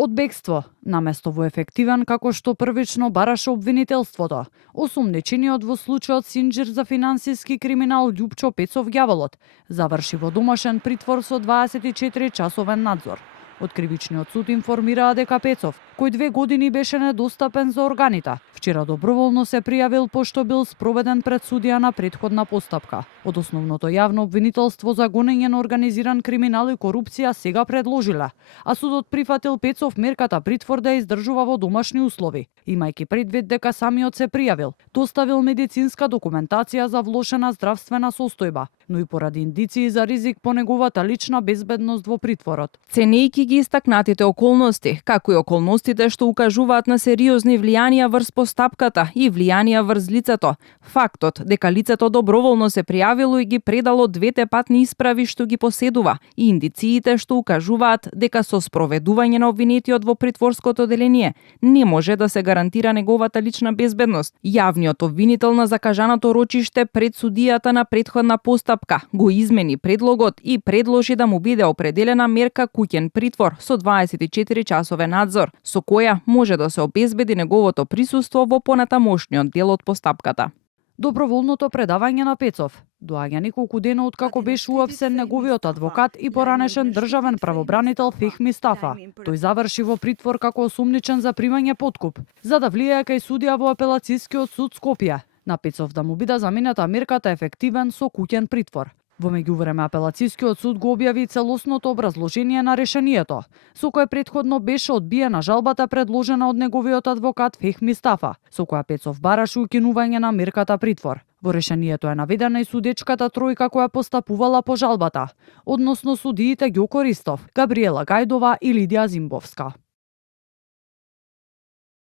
Од бегство, наместо во ефективен како што првично бараше обвинителството, осумничениот во случајот Синџир за финансиски криминал Љупчо Пецов Ѓаволот заврши во домашен притвор со 24-часовен надзор. Од кривичниот суд информираа дека Пецов, кој 2 години беше недостапен за органите, вчера доброволно се пријавил пошто бил спроведен пред судија на претходна постапка. Од основното јавно обвинителство за гонење на организиран криминал и корупција сега предложиле, а судот прифатил Пецов мерката притвор да издржува во домашни услови, имајќи предвид дека самиот се пријавил, доставил медицинска документација за влошена здравствена состојба, но и поради индиции за ризик по неговата лична безбедност во притворот. Ценејќи ги истакнатите околности, како и околностите што укажуваат на сериозни влијанија врз постапката и влијанија врз лицето, фактот дека лицето доброволно се пријавило и ги предало 2 патни исправи што ги поседува и индициите што укажуваат дека со спроведување на обвинетиот во притворското одделение не може да се гарантира неговата лична безбедност. Јавниот обвинител на закажаното рочиште пред судијата на претходна постапка го измени предлогот и предложи да му биде определена мерка куќен притвор со 24-часовен надзор, со која може да се обезбеди неговото присуство во понатамошниот дел од постапката. Доброволното предавање на Пецов доаѓа неколку дена откако беше уапсен неговиот адвокат и поранешен државен правобранител Фехми Стафа. Тој заврши во притвор како осумничен за примање подкуп, за да влијае кај судија во апелацискиот суд Скопје. На Пецов да му биде заменета мерката ефективен со куќен притвор. Во меѓувреме апелацискиот суд го објави целосното образложение на решението, со кое претходно беше одбиена жалбата предложена од неговиот адвокат Фехми Стафа, со која Пецов бараше укинување на мерката притвор. Во решението е наведена и судечката тројка која постапувала по жалбата, односно судиите Ѓоко Ристов, Габриела Гајдова и Лидија Зимбовска.